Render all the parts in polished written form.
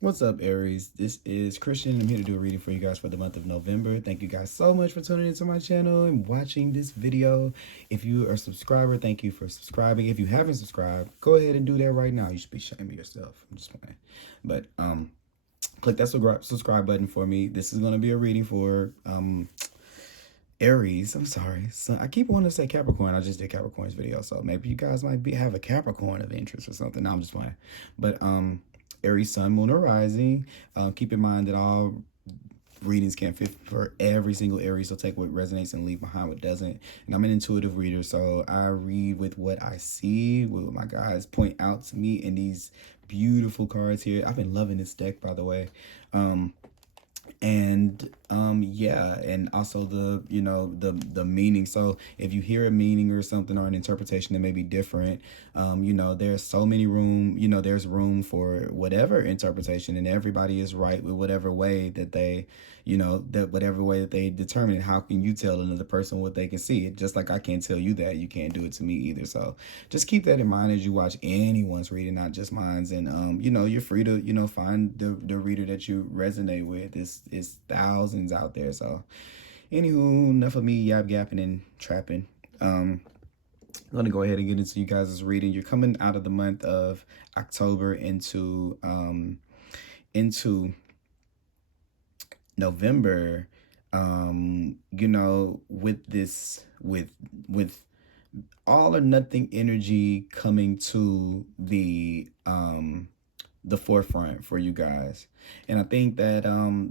What's up, Aries? This is Christian. I'm here to do a reading for you guys for the month of November. Thank you guys so much for tuning into my channel and watching this video. If you are a subscriber, thank you for subscribing. If you haven't subscribed, go ahead and do that right now. You should be ashamed of yourself. I'm just playing. But click that subscribe button for me. This is going to be a reading for Aries. I'm sorry. So I keep wanting to say Capricorn. I just did Capricorn's video, so maybe you guys might have a Capricorn of interest or something. No, I'm just playing. But Aries, Sun, Moon, or Rising. Keep in mind that all readings can't fit for every single Aries, so take what resonates and leave behind what doesn't. And I'm an intuitive reader, so I read with what I see, what my guys point out to me in these beautiful cards here. I've been loving this deck, by the way. Yeah, and also the the meaning. So if you hear a meaning or something or an interpretation that may be different, there's so many room, there's room for whatever interpretation, and everybody is right with whatever way that they whatever way that they determine it. How can you tell another person what they can see? Just like I can't tell you that, you can't do it to me either. So just keep that in mind as you watch anyone's reading, not just mine's. And you're free to find the reader that you resonate with. It's thousands out there. So anywho, enough of me yapping and trapping. I'm gonna go ahead and get into you guys' reading. You're coming out of the month of October into November, with all or nothing energy coming to the forefront for you guys. And I think that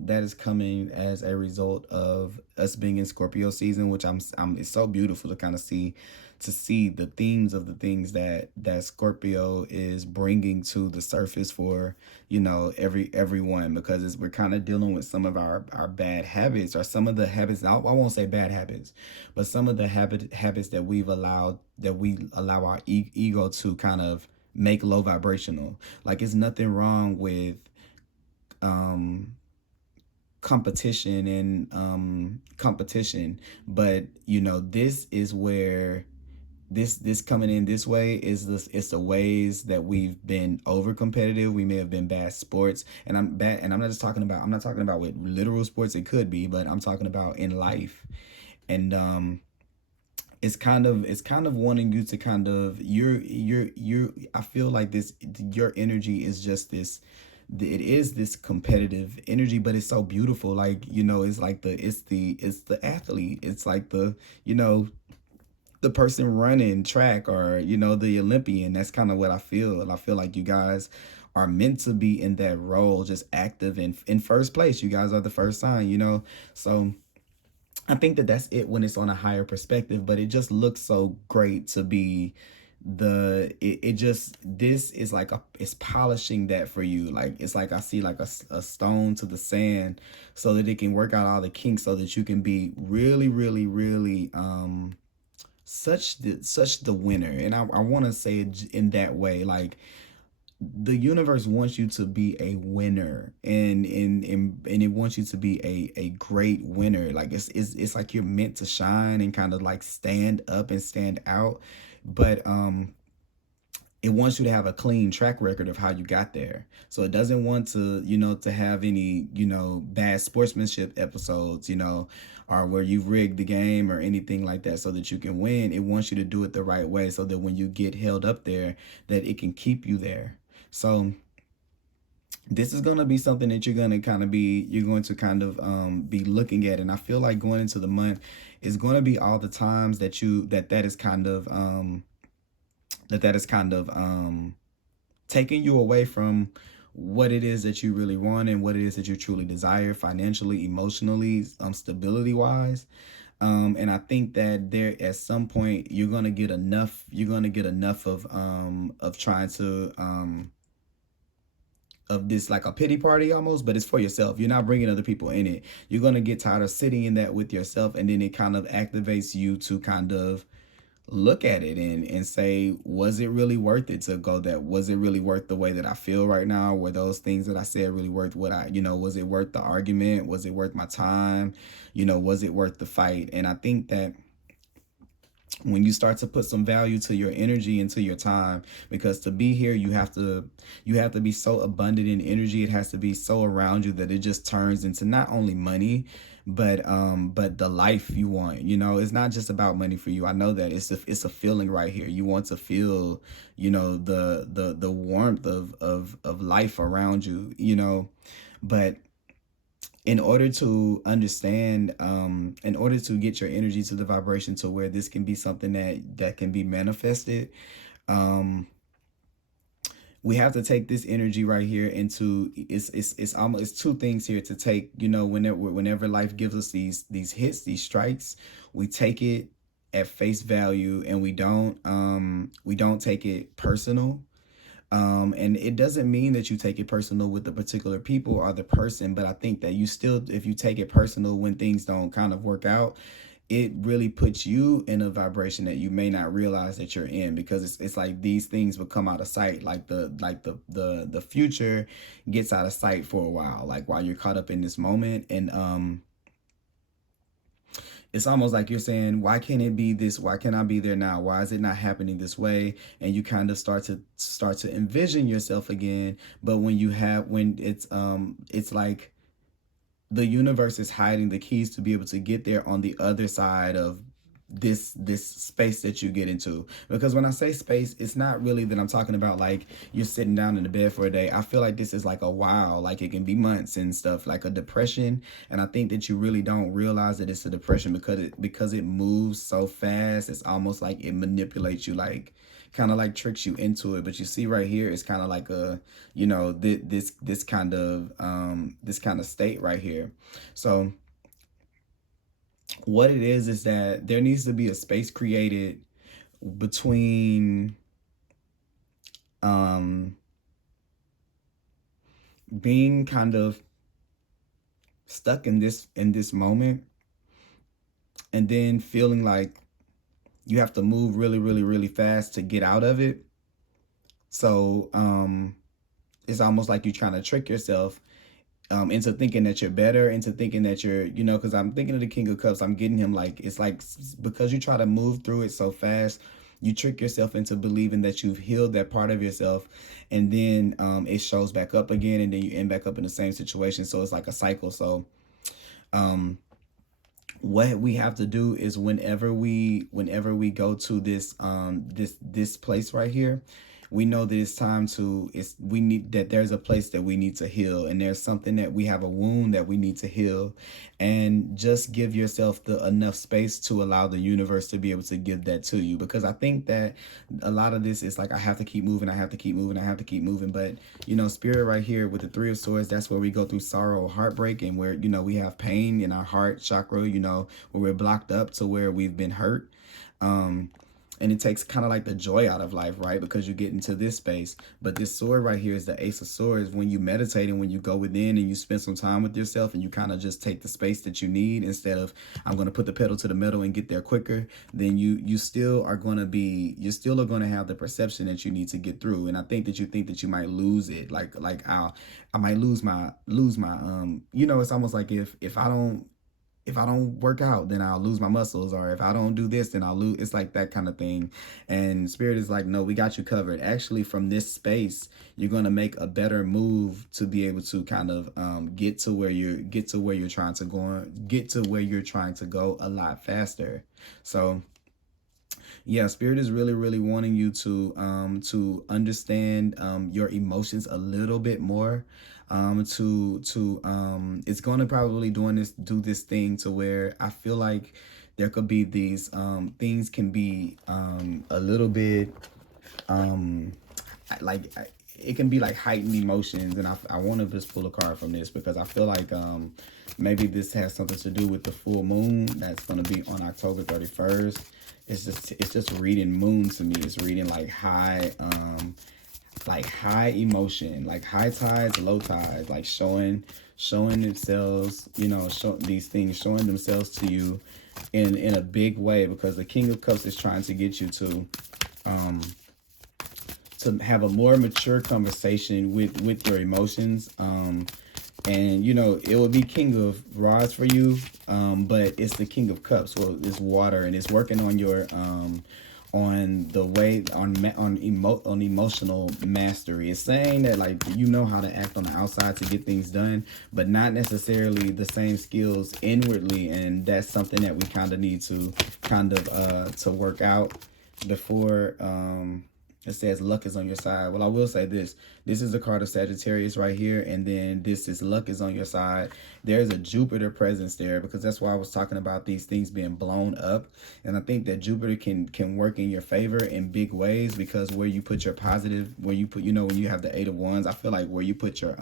that is coming as a result of us being in Scorpio season, which it's so beautiful to kind of see the themes of the things that Scorpio is bringing to the surface for everyone, because we're kind of dealing with some of our bad habits, or some of the habits. I won't say bad habits, but some of the habits that we allow our ego to kind of make low vibrational. Like, it's nothing wrong with competition and competition, but this is where this coming in this way is it's the ways that we've been over competitive. We may have been bad sports, and I'm not talking about with literal sports. It could be, but I'm talking about in life. And it's kind of wanting you to kind of I feel like your energy is just this. It is this competitive energy, but it's so beautiful. Like, it's like it's the athlete. It's like the person running track, or the Olympian. That's kind of what I feel. And I feel like you guys are meant to be in that role, just active in first place. You guys are the first sign. So I think that that's it when it's on a higher perspective, but it just looks so great to be this is like it's polishing that for you. Like, it's like I see like a stone to the sand, so that it can work out all the kinks, so that you can be really, really, really such the winner. And I want to say it in that way. Like, the universe wants you to be a winner, and it wants you to be a great winner. Like, it's like you're meant to shine and kind of like stand up and stand out. But it wants you to have a clean track record of how you got there. So it doesn't want to to have any bad sportsmanship episodes, or where you've rigged the game or anything like that, so that you can win. It wants you to do it the right way, so that when you get held up there, that it can keep you there. So this is going to be something that you're going to kind of be looking at. And I feel like going into the month is going to be all the times that that is kind of taking you away from what it is that you really want, and what it is that you truly desire, financially, emotionally, stability wise. And I think that there, at some point, you're gonna get enough of trying to of this, like a pity party almost, but it's for yourself. You're not bringing other people in it. You're going to get tired of sitting in that with yourself, and then it kind of activates you to kind of look at it and say, was it really worth it to go that? Was it really worth the way that I feel right now? Were those things that I said really worth what was it worth the argument? Was it worth my time? Was it worth the fight? And I think that when you start to put some value to your energy and to your time, because to be here you have to be so abundant in energy. It has to be so around you that it just turns into not only money, but the life you want. You know, it's not just about money for you. I know that it's a feeling right here. You want to feel, you know, the warmth of life around you, you know. But in order to understand, in order to get your energy to the vibration to where this can be something that can be manifested, um we have to take this energy right here into, it's almost, it's two things here to take. You know, whenever life gives us these hits, these strikes, we take it at face value, and we don't take it personal. And it doesn't mean that you take it personal with the particular people or the person, but I think that you still, if you take it personal when things don't kind of work out, it really puts you in a vibration that you may not realize that you're in, because it's like these things will come out of sight, like the future gets out of sight for a while, like while you're caught up in this moment. And it's almost like you're saying, why can't it be this? Why can't I be there now? Why is it not happening this way? And you kind of start to envision yourself again. But when it's like the universe is hiding the keys to be able to get there on the other side of this space that you get into. Because when I say space, it's not really that I'm talking about like you're sitting down in the bed for a day. I feel like this is like a while, like it can be months and stuff, like a depression. And I think that you really don't realize that it's a depression because it moves so fast. It's almost like it manipulates you, like kind of like tricks you into it. But you see right here, it's kind of like a, you know, this kind of state right here. So what it is that there needs to be a space created between being kind of stuck in this moment, and then feeling like you have to move really, really, really fast to get out of it. So it's almost like you're trying to trick yourself into thinking that you're better, into thinking that you're, you know, because I'm thinking of the King of Cups. I'm getting him like, it's like, because you try to move through it so fast, you trick yourself into believing that you've healed that part of yourself, and then it shows back up again, and then you end back up in the same situation. So it's like a cycle. So what we have to do is whenever we go to this place right here, we know that it's time to, we need, that there's a place that we need to heal, and there's something that we have, a wound that we need to heal. And just give yourself the enough space to allow the universe to be able to give that to you. Because I think that a lot of this is like, I have to keep moving, I have to keep moving, I have to keep moving. But you know, Spirit right here with the Three of Swords, that's where we go through sorrow, heartbreak, and where, you know, we have pain in our heart chakra, you know, where we're blocked up to where we've been hurt. And it takes kind of like the joy out of life, right? Because you get into this space. But this sword right here is the Ace of Swords. When you meditate and when you go within and you spend some time with yourself, and you kind of just take the space that you need, instead of, I'm going to put the pedal to the metal and get there quicker, then you still are going to have the perception that you need to get through. And I think that you might lose it. Like I might lose my you know, it's almost like if I don't work out, then I'll lose my muscles, or if I don't do this, then I'll lose. It's like that kind of thing. And Spirit is like, no, we got you covered. Actually, from this space, you're going to make a better move to be able to kind of get to where you're trying to go a lot faster. So yeah, Spirit is really, really wanting you to understand your emotions a little bit more. It's going to probably do this thing to where I feel like there could be these things can be a little bit like, it can be like heightened emotions. And I want to just pull a card from this, because I feel like maybe this has something to do with the full moon that's going to be on October 31st. It's just reading moon to me. It's reading like high emotion, like high tides, low tides, like showing themselves, you know, these things showing themselves to you in a big way, because the King of Cups is trying to get you to have a more mature conversation with your emotions. And you know, it will be King of Rods for you, but it's the King of Cups. Well, it's water, and it's working on your on the way on emotional mastery. It's saying that, like, you know how to act on the outside to get things done, but not necessarily the same skills inwardly, and that's something that we kind of need to to work out before it says luck is on your side. Well, I will say this. This is the card of Sagittarius right here. And then this is luck is on your side. There's a Jupiter presence there, because that's why I was talking about these things being blown up. And I think that Jupiter can work in your favor in big ways, because where you put your positive, where you put, you know, when you have the 8 of Wands, I feel like where you put your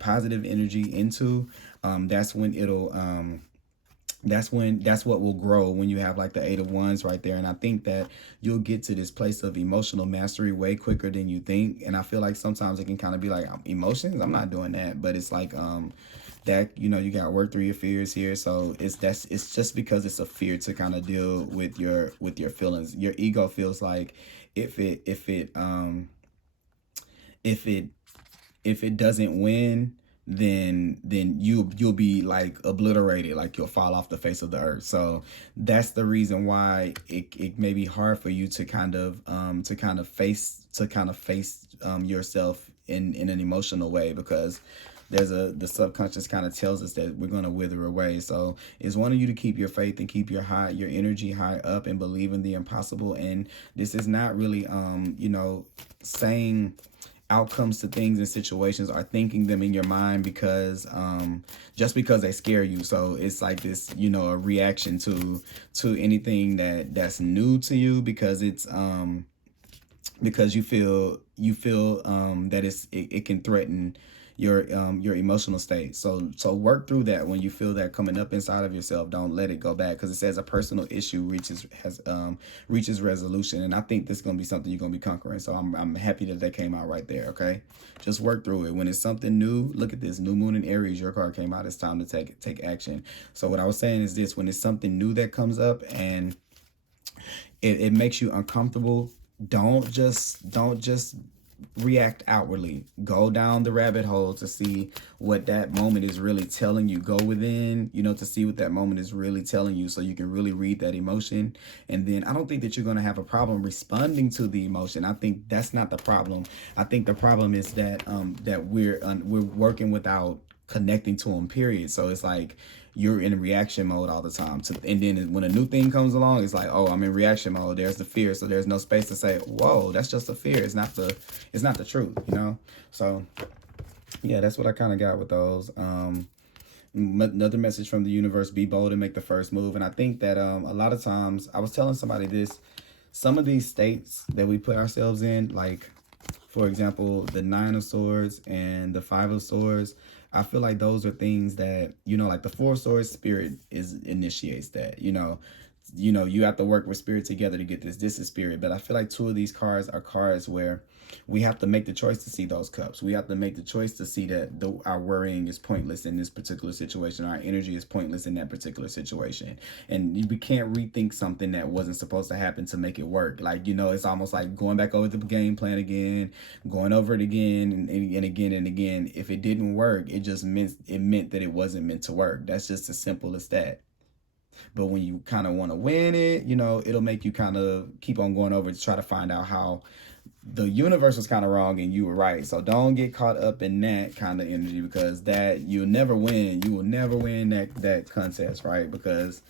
positive energy into, that's when it'll that's what will grow, when you have like the 8 of Wands right there. And I think that you'll get to this place of emotional mastery way quicker than you think. And I feel like sometimes it can kind of be like, emotions, I'm not doing that. But it's like that, you know, you got to work through your fears here. So it's just because it's a fear to kind of deal with your feelings. Your ego feels like if it doesn't win, then you'll be like obliterated, like you'll fall off the face of the earth. So that's the reason why it may be hard for you to kind of face yourself in an emotional way, because the subconscious kind of tells us that we're going to wither away. So it's wanting you to keep your faith and keep your energy high up and believe in the impossible. And this is not really you know, saying outcomes to things and situations, are thinking them in your mind because just because they scare you. So it's like this, you know, a reaction to anything that's new to you, because it's because you feel that it can threaten your emotional state. So work through that. When you feel that coming up inside of yourself, don't let it go back, because it says a personal issue reaches resolution. And I think this is going to be something you're going to be conquering. So I'm happy that came out right there. Okay, just work through it. When it's something new, look at this, new moon in Aries, your card came out. It's time to take action. So what I was saying is this: when it's something new that comes up and it makes you uncomfortable, don't just react outwardly. Go down the rabbit hole to see what that moment is really telling you. Go within, you know, to see what that moment is really telling you, so you can really read that emotion. And then I don't think that you're going to have a problem responding to the emotion. I think that's not the problem. I think the problem is that that we're working without connecting to them, period. So it's like you're in reaction mode all the time. And then when a new thing comes along, it's like, oh, I'm in reaction mode. There's the fear. So there's no space to say, whoa, that's just a fear. It's not the truth, you know? So yeah, that's what I kind of got with those. Another message from the universe: be bold and make the first move. And I think that a lot of times, I was telling somebody this, some of these states that we put ourselves in, like, for example, the 9 of Swords and the 5 of Swords, I feel like those are things that, you know, like the 4 of Swords, spirit initiates that, you know, you have to work with spirit together to get this. This is spirit. But I feel like 2 of these cards are cards where we have to make the choice to see those cups. We have to make the choice to see that our worrying is pointless in this particular situation. Our energy is pointless in that particular situation. And we can't rethink something that wasn't supposed to happen to make it work. Like, you know, it's almost like going back over the game plan again, going over it again and again and again. If it didn't work, it meant that it wasn't meant to work. That's just as simple as that. But when you kind of want to win it, you know, it'll make you kind of keep on going over to try to find out how the universe was kind of wrong and you were right. So don't get caught up in that kind of energy, because that you'll never win. You will never win that contest, right? Because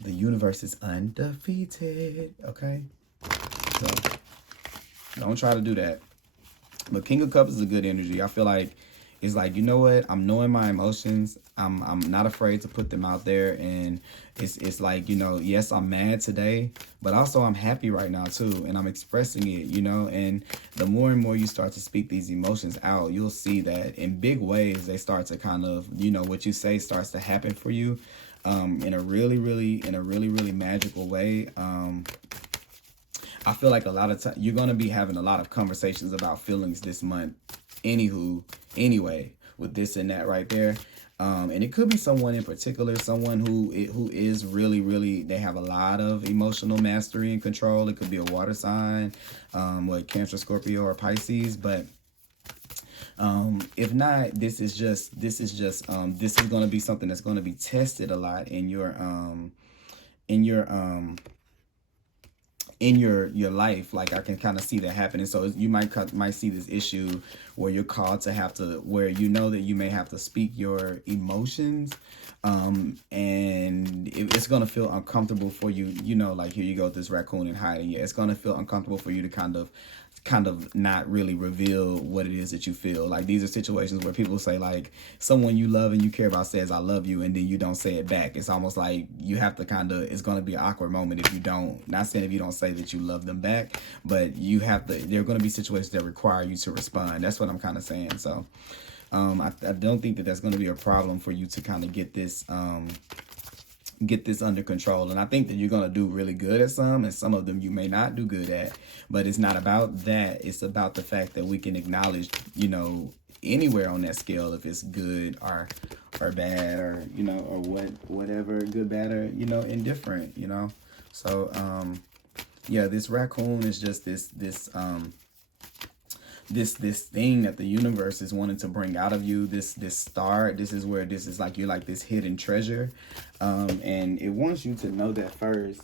the universe is undefeated. Okay, so don't try to do that. But King of Cups is a good energy. I feel like it's like, you know what, I'm knowing my emotions. I'm not afraid to put them out there. And it's like, you know, yes, I'm mad today, but also I'm happy right now too, and I'm expressing it, you know. And the more and more you start to speak these emotions out, you'll see that in big ways they start to kind of, you know, what you say starts to happen for you in a really magical way. I feel like a lot of time you're going to be having a lot of conversations about feelings this month anyway, with this and that right there. And it could be someone in particular, someone who is really, they have a lot of emotional mastery and control. It could be a water sign, like Cancer, Scorpio, or Pisces. But If not, this is going to be something that's going to be tested a lot in in your um your life. Like, I can kind of see that happening. So you might see this issue where you're called to have to, where you know that you may have to speak your emotions, and it's going to feel uncomfortable for you, like, here you go with this raccoon and hiding. Yeah, it's going to feel uncomfortable for you to kind of not really reveal what it is that you feel. Like, these are situations where people say, like, someone you love and you care about says I love you, and then you don't say it back. It's almost like you have to it's going to be an awkward moment if you don't, not saying if you don't say that you love them back, but you have to, there are going to be situations that require you to respond. That's what I'm kind of saying. So I don't think that that's going to be a problem for you to kind of get this under control. And I think that you're going to do really good at some, and some of them you may not do good at. But it's not about that. It's about the fact that we can acknowledge, anywhere on that scale, if it's good or bad, or or whatever, good, bad, or indifferent. So yeah, this raccoon is just this thing that the universe is wanting to bring out of you. This star, this is where this is like, you're like this hidden treasure, and it wants you to know that first,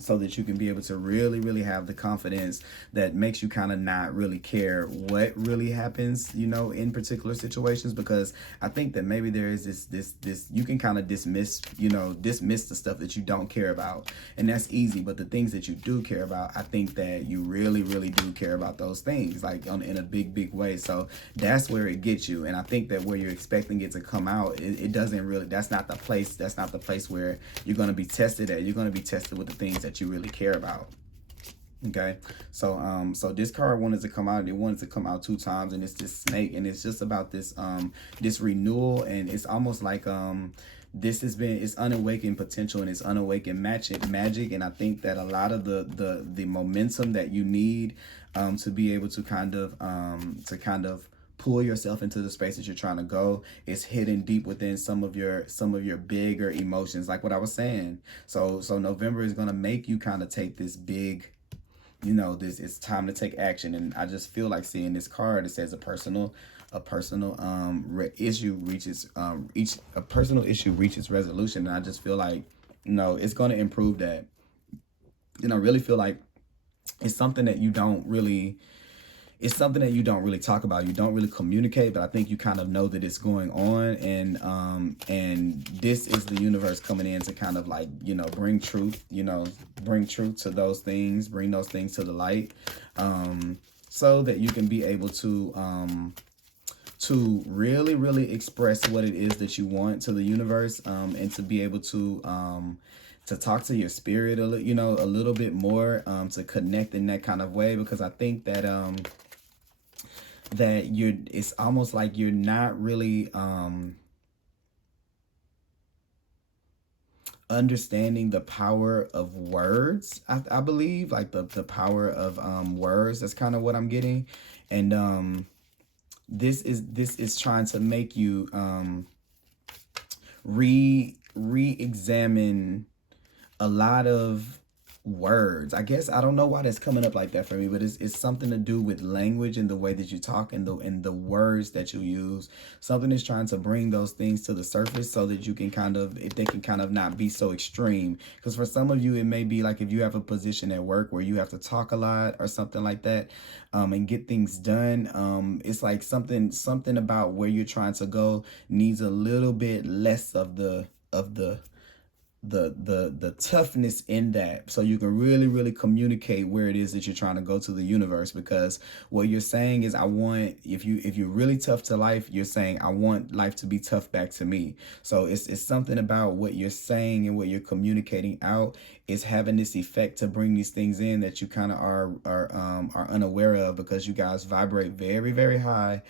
so that you can be able to really have the confidence that makes you kind of not really care what really happens, in particular situations. Because I think that maybe there is this you can kind of dismiss the stuff that you don't care about, and that's easy. But the things that you do care about, I think that you really do care about those things, like in a big way. So that's where it gets you. And I think that where you're expecting it to come out, it doesn't really, that's not the place where you're going to be tested at. You're going to be tested with the things that you really care about. Okay, so so this card wanted to come out. It wanted to come out 2 times, and it's this snake, and it's just about this this renewal. And it's almost like it's unawakened potential, and it's unawakened magic. And I think that a lot of the momentum that you need to be able to kind of pull yourself into the space that you're trying to go is hidden deep within some of your bigger emotions, like what I was saying. So November is going to make you kind of take this big, this, it's time to take action. And I just feel like seeing this card, it says a personal issue reaches resolution. And I just feel like, it's going to improve that. And I really feel like it's something that you don't really talk about. You don't really communicate, but I think you kind of know that it's going on. And this is the universe coming in to kind of like, bring truth to those things, bring those things to the light, so that you can be able to really express what it is that you want to the universe, and to be able to talk to your spirit a little bit more, to connect in that kind of way. Because I think that it's almost like you're not really understanding the power of words. I believe, like the power of words. That's kind of what I'm getting. And this is trying to make you re-examine a lot of words. I guess I don't know why that's coming up like that for me, but it's something to do with language and the way that you talk, and the words that you use. Something is trying to bring those things to the surface so that you can they can kind of not be so extreme. Because for some of you, it may be like if you have a position at work where you have to talk a lot or something like that, and get things done. It's like something about where you're trying to go needs a little bit less of the toughness in that, so you can really communicate where it is that you're trying to go to the universe. Because what you're saying is, if you're really tough to life, you're saying, I want life to be tough back to me. So it's something about what you're saying and what you're communicating out is having this effect to bring these things in that you kind of are unaware of, because you guys vibrate very high,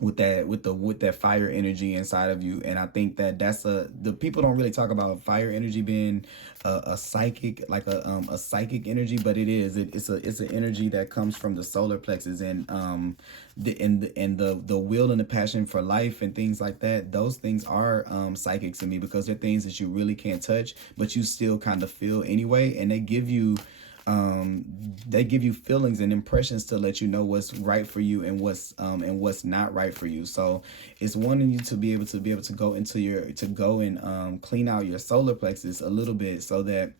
with that fire energy inside of you. And I think that the people don't really talk about fire energy being a psychic, like a psychic energy, but it's an energy that comes from the solar plexus, and the will and the passion for life and things like that. Those things are psychic to me, because they're things that you really can't touch, but you still kind of feel anyway, and they give you they give you feelings and impressions to let you know what's right for you and what's not right for you. So it's wanting you to be able to go into and clean out your solar plexus a little bit, so that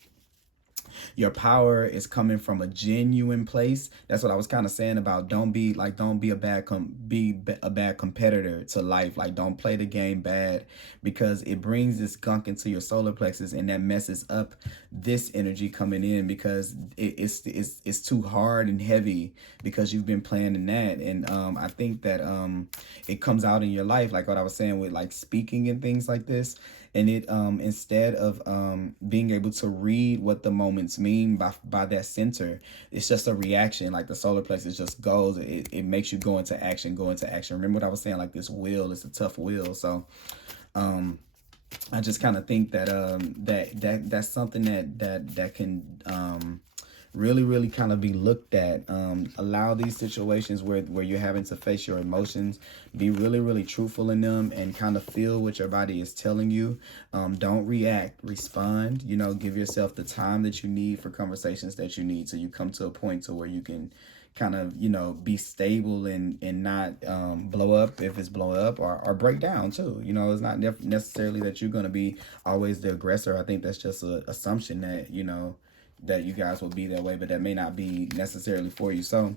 your power is coming from a genuine place. That's what I was kind of saying about don't be a bad competitor to life. Like, don't play the game bad, because it brings this gunk into your solar plexus, and that messes up this energy coming in, because it's too hard and heavy because you've been playing in that. And I think that it comes out in your life, like what I was saying with like speaking and things like this. And it instead of being able to read what the moments mean by that center, it's just a reaction. Like the solar plexus just goes, it makes you go into action. Remember what I was saying, like this will, it's a tough will. So I just kind of think that that's something that can really kind of be looked at. Allow these situations where you're having to face your emotions, be really truthful in them, and kind of feel what your body is telling you. Don't react, respond. Give yourself the time that you need for conversations that you need, so you come to a point to where you can kind of be stable and not blow up if it's blow up, or break down too. It's not necessarily that you're going to be always the aggressor. I think that's just an assumption that that you guys will be that way, but that may not be necessarily for you. So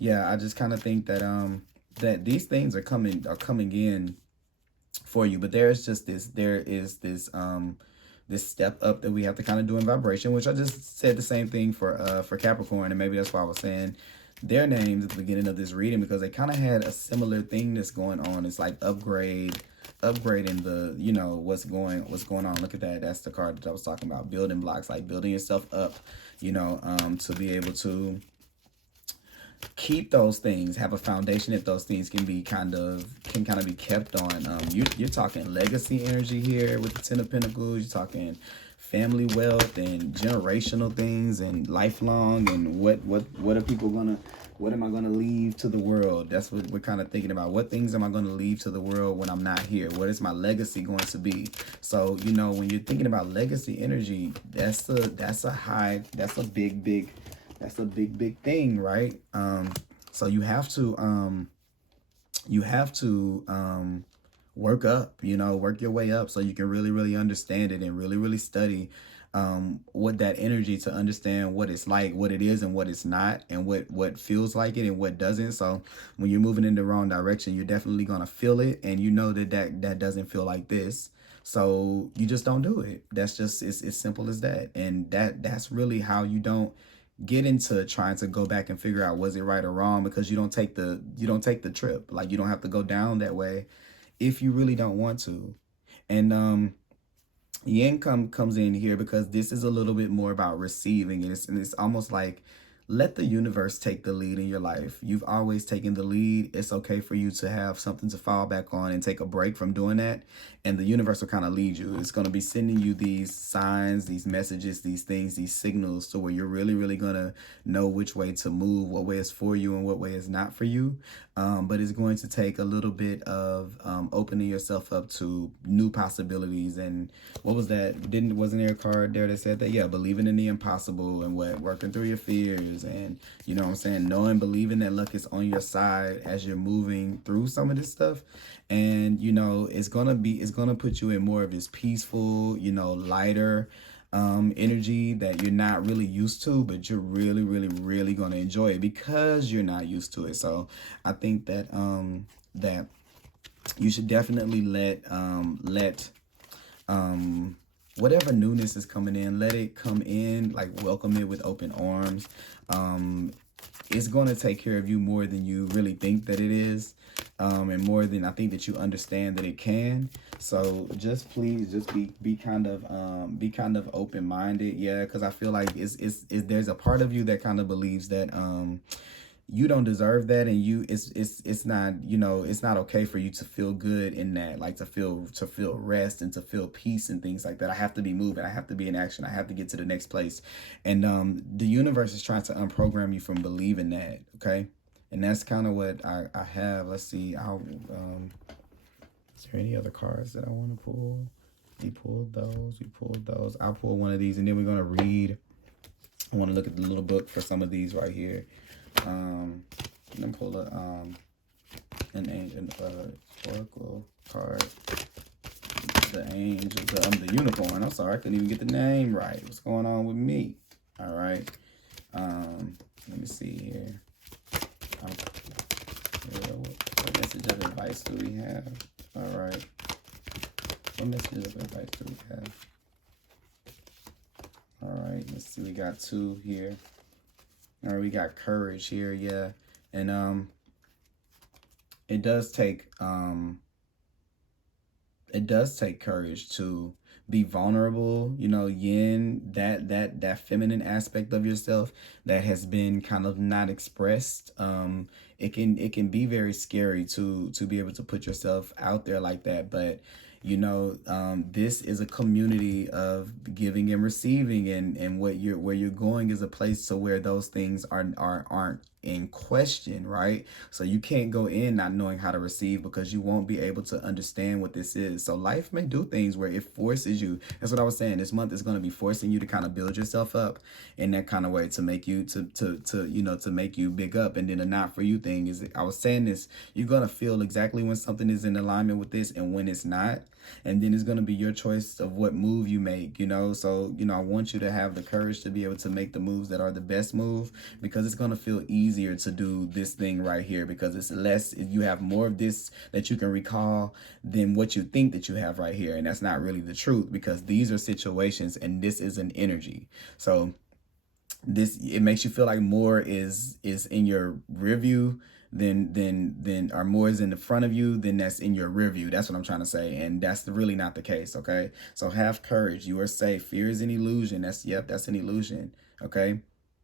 yeah, I just kind of think that that these things are coming in for you, but there is this step up that we have to kind of do in vibration, which I just said the same thing for Capricorn, and maybe that's why I was saying their names at the beginning of this reading, because they kind of had a similar thing that's going on. It's like upgrading the what's going on. Look at that. That's the card that I was talking about. Building blocks, like building yourself up, to be able to keep those things, have a foundation that those things can kind of be kept on. You're talking legacy energy here with the Ten of Pentacles. You're talking family wealth and generational things and lifelong, and what am I gonna leave to the world? That's what we're kind of thinking about. What things am I gonna leave to the world when I'm not here? What is my legacy going to be? So when you're thinking about legacy energy, that's a big thing, right? So you have to work up, work your way up, so you can really understand it, and really study what that energy, to understand what it's like, what it is and what it's not, and what feels like it and what doesn't. So when you're moving in the wrong direction, you're definitely gonna feel it, and that doesn't feel like this. So you just don't do it. That's just, it's as simple as that. And that's really how you don't get into trying to go back and figure out was it right or wrong, because you don't take the trip. Like, you don't have to go down that way if you really don't want to. And yin comes in here because this is a little bit more about receiving. And it's almost like, let the universe take the lead in your life. You've always taken the lead. It's okay for you to have something to fall back on and take a break from doing that. And the universe will kind of lead you. It's going to be sending you these signs, these messages, these things, these signals, to where you're really going to know which way to move, what way is for you and what way is not for you. But it's going to take a little bit of opening yourself up to new possibilities. And what was that? Wasn't there a card there that said that? Yeah, believing in the impossible, and working through your fears, and knowing, believing that luck is on your side as you're moving through some of this stuff. And it's gonna put you in more of this peaceful, lighter energy that you're not really used to, but you're really gonna enjoy it because you're not used to it. So I think that that you should definitely let whatever newness is coming in, let it come in, like welcome it with open arms. It's going to take care of you more than you really think that it is, and more than I think that you understand that it can. So just please, just be kind of open-minded. Yeah, because I feel like there's a part of you that kind of believes that you don't deserve that, and it's not, it's not okay for you to feel good in that, like to feel rest and to feel peace and things like that. I have to be moving, I have to be in action, I have to get to the next place. And the universe is trying to unprogram you from believing that, okay? And that's kind of what I have. Let's see, is there any other cards that I want to pull? We pulled those. I'll pull one of these, and then we're going to read I want to look at the little book for some of these right here. Let me pull an ancient oracle card. The angel, the unicorn. I'm sorry, I couldn't even get the name right. What's going on with me? All right. Let me see here. What message of advice do we have? All right. What message of advice do we have? All right. Let's see. We got 2 here. All right. We got courage here. Yeah. And it does take courage to be vulnerable, you know, yin, that feminine aspect of yourself that has been kind of not expressed. It can be very scary to be able to put yourself out there like that, but you know, this is a community of giving and receiving, and where you're going is a place to where those things aren't in question, right? So you can't go in not knowing how to receive, because you won't be able to understand what this is. So life may do things where it forces you. That's what I was saying. This month is going to be forcing you to kind of build yourself up in that kind of way, to make you to make you big up. And then a not for you thing is, I was saying this, you're going to feel exactly when something is in alignment with this and when it's not. And then it's going to be your choice of what move you make, you know. So, you know, I want you to have the courage to be able to make the moves that are the best move, because it's going to feel easier to do this thing right here, because it's less, you have more of this that you can recall than what you think that you have right here. And that's not really the truth, because these are situations and this is an energy. So this, it makes you feel like more is in your rear view than or more is in the front of you than that's in your rear view. That's what I'm trying to say, and that's really not the case. Okay, so have courage. You are safe. Fear is an illusion. That's an illusion. Okay.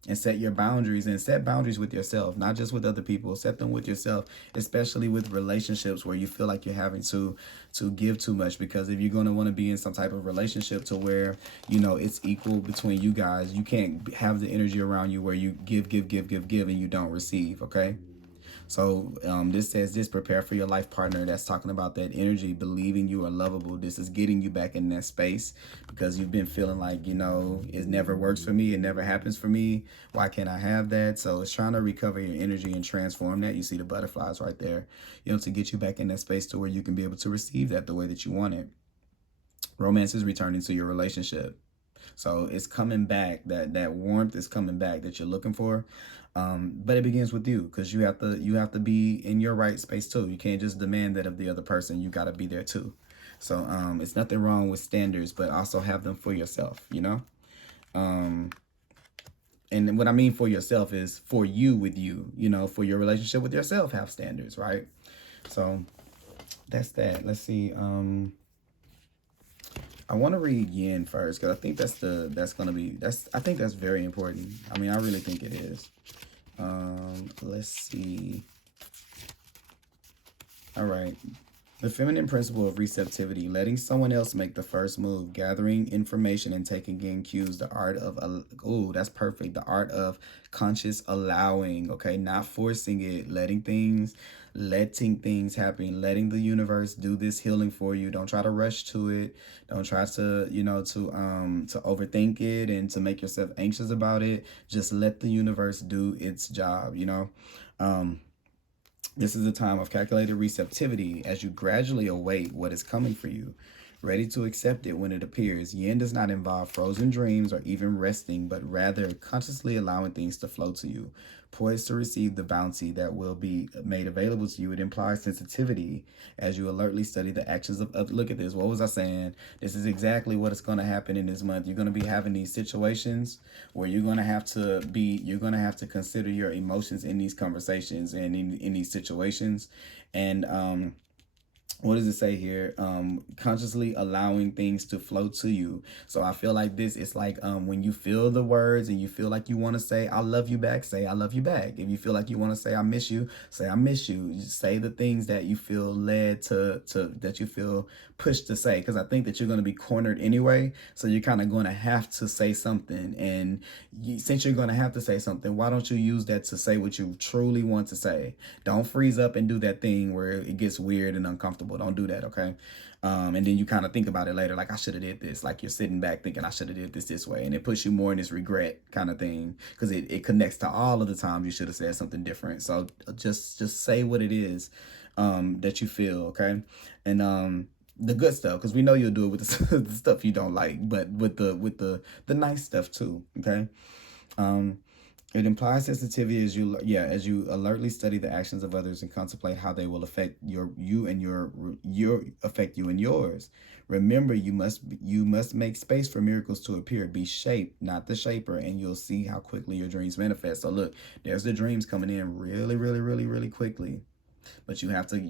And set your boundaries, and set boundaries with yourself, not just with other people. Set them with yourself, especially with relationships where you feel like you're having to give too much. Because if you're going to want to be in some type of relationship to where, you know, it's equal between you guys, you can't have the energy around you where you give, and you don't receive. Okay. So this says this, prepare for your life partner. That's talking about that energy, believing you are lovable. This is getting you back in that space, because you've been feeling like, you know, it never works for me. It never happens for me. Why can't I have that? So it's trying to recover your energy and transform that. You see the butterflies right there, you know, to get you back in that space to where you can be able to receive that the way that you want it. Romance is returning to your relationship. So it's coming back. That warmth is coming back that you're looking for. But it begins with you, because you have to be in your right space too. You can't just demand that of the other person. You got to be there too. So it's nothing wrong with standards, but also have them for yourself, you know. And what I mean for yourself is for you with you, you know, for your relationship with yourself, have standards, right? So that's that. Let's see. I want to read yin first, because I think I think that's very important. I mean, I really think it is. Let's see. All right. The feminine principle of receptivity, letting someone else make the first move, gathering information and taking in cues, the art of, that's perfect. The art of conscious allowing, okay? Not forcing it, letting things happen, letting the universe do this healing for you. Don't try to rush to it. Don't try to, you know, to overthink it and to make yourself anxious about it. Just let the universe do its job, you know? This is a time of calculated receptivity as you gradually await what is coming for you, ready to accept it when it appears. Yin does not involve frozen dreams or even resting, but rather consciously allowing things to flow to you, poised to receive the bounty that will be made available to you. It implies sensitivity as you alertly study the actions of look at this. What was I saying? This is exactly what is going to happen in this month. You're going to be having these situations where you're going to have to consider your emotions in these conversations and in these situations. And what does it say here? Consciously allowing things to flow to you. So I feel like this is like when you feel the words and you feel like you want to say I love you back, say I love you back. If you feel like you want to say I miss you, say I miss you. Just say the things that you feel led to that you feel pushed to say, because I think that you're going to be cornered anyway. So you're kind of going to have to say something. And since you're going to have to say something, why don't you use that to say what you truly want to say? Don't freeze up and do that thing where it gets weird and uncomfortable gamble. Don't do that, okay? And then you kind of think about it later, like, I should have did this. Like, you're sitting back thinking, I should have did this way. And it puts you more in this regret kind of thing, because it connects to all of the times you should have said something different. So just say what it is that you feel, okay? And the good stuff, because we know you'll do it with the stuff you don't like, but with the nice stuff too, okay? It implies sensitivity as you alertly study the actions of others and contemplate how they will affect you and yours. Remember, you must make space for miracles to appear. Be shaped, not the shaper, and you'll see how quickly your dreams manifest. So look, there's the dreams coming in really, really, really, really quickly. But you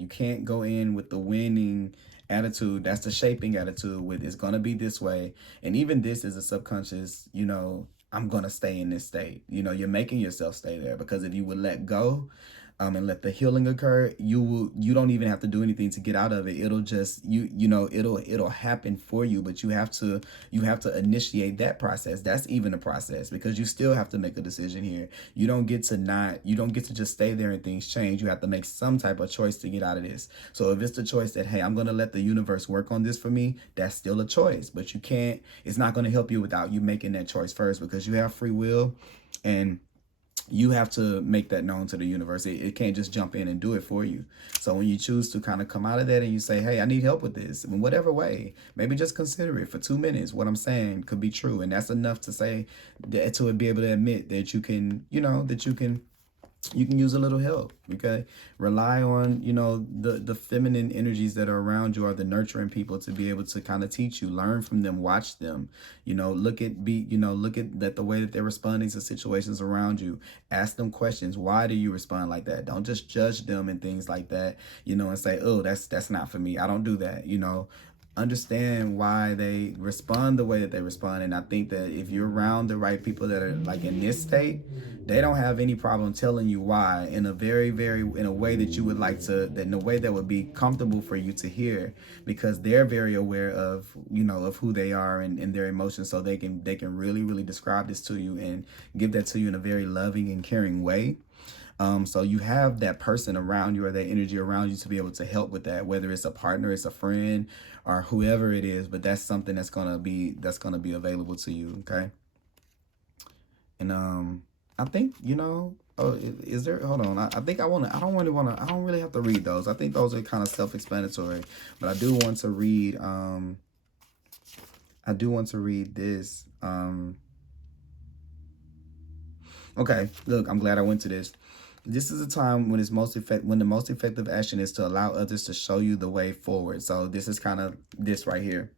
can't go in with the winning attitude. That's the shaping attitude, with it's going to be this way. And even this is a subconscious, I'm going to stay in this state. You're making yourself stay there, because if you would let go and let the healing occur, you don't even have to do anything to get out of it. It'll just, it'll happen for you, but you have to initiate that process. That's even a process, because you still have to make a decision here. You don't get to just stay there and things change. You have to make some type of choice to get out of this. So if it's the choice that, hey, I'm going to let the universe work on this for me, that's still a choice, but it's not going to help you without you making that choice first, because you have free will, and you have to make that known to the universe. It can't just jump in and do it for you. So when you choose to kind of come out of that and you say, hey, I need help with this, in whatever way, maybe just consider it for 2 minutes. What I'm saying could be true. And that's enough to say, to be able to admit that you can use a little help, okay? Rely on, the feminine energies that are around you, are the nurturing people, to be able to kind of teach you, learn from them, watch them, look at the way that they're responding to situations around you. Ask them questions. Why do you respond like that? Don't just judge them and things like that, and say, oh, that's not for me. I don't do that, understand why they respond the way that they respond. And I think that if you're around the right people that are like in this state, they don't have any problem telling you why in a in a way that you would like to, that in a way that would be comfortable for you to hear, because they're very aware of, of who they are and their emotions. So they can really, really describe this to you and give that to you in a very loving and caring way. So you have that person around you, or that energy around you, to be able to help with that, whether it's a partner, it's a friend, or whoever it is. But that's something that's gonna be available to you, okay? And I think, oh, is there, hold on, I think I don't really have to read those. I think those are kind of self-explanatory, but I do want to read this. Okay, look, I'm glad I went to this. This is a time when when the most effective action is to allow others to show you the way forward. So this is kind of this right here.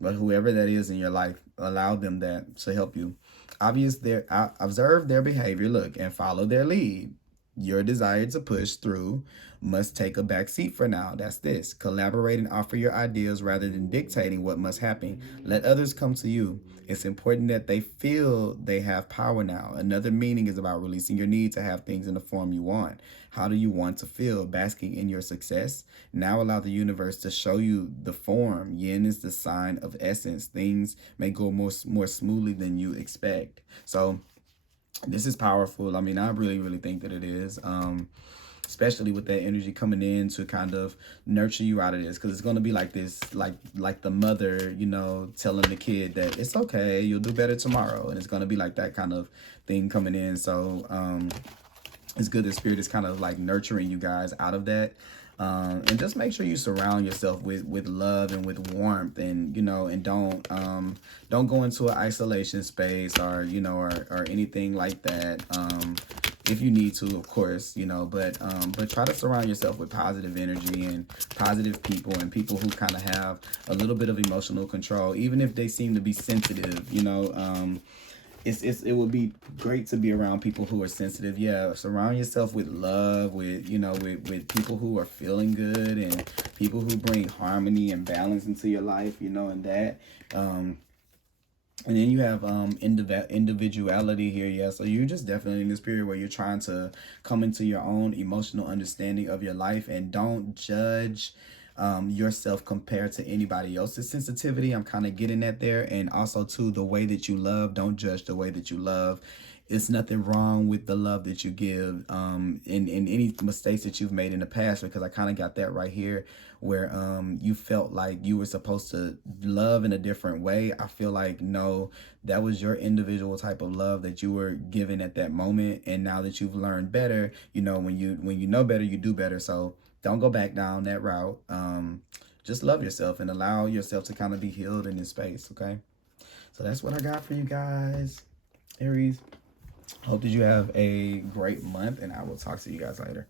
But whoever that is in your life, allow them that to help you. Observe their behavior, look, and follow their lead. Your desire to push through must take a back seat for now. That's this. Collaborate and offer your ideas rather than dictating what must happen. Let others come to you. It's important that they feel they have power now. Another meaning is about releasing your need to have things in the form you want. How do you want to feel? Basking in your success. Now allow the universe to show you the form. Yin is the sign of essence. Things may go more smoothly than you expect. So this is powerful. I mean, I really, really think that it is. Especially with that energy coming in to kind of nurture you out of this, because it's going to be like this, like the mother, telling the kid that it's okay, you'll do better tomorrow. And it's going to be like that kind of thing coming in. So it's good that Spirit is kind of like nurturing you guys out of that. And just make sure you surround yourself with love and with warmth, and and don't go into an isolation space, or or anything like that. If you need to, of course, but try to surround yourself with positive energy and positive people, and people who kind of have a little bit of emotional control, even if they seem to be sensitive. It would be great to be around people who are sensitive. Yeah, surround yourself with love, with with people who are feeling good, and people who bring harmony and balance into your life. And that. And then you have individuality here. Yeah, so you're just definitely in this period where you're trying to come into your own emotional understanding of your life, and don't judge yourself compared to anybody else's sensitivity. I'm kind of getting that there. And also too, the way that you love, don't judge the way that you love it's nothing wrong with the love that you give, in any mistakes that you've made in the past, because I kind of got that right here where you felt like you were supposed to love in a different way. I feel like, no, that was your individual type of love that you were given at that moment, and now that you've learned better, you know, when you know better, you do better. So don't go back down that route. Just love yourself and allow yourself to kind of be healed in this space. Okay, so that's what I got for you guys, Aries. Hope that you have a great month, and I will talk to you guys later.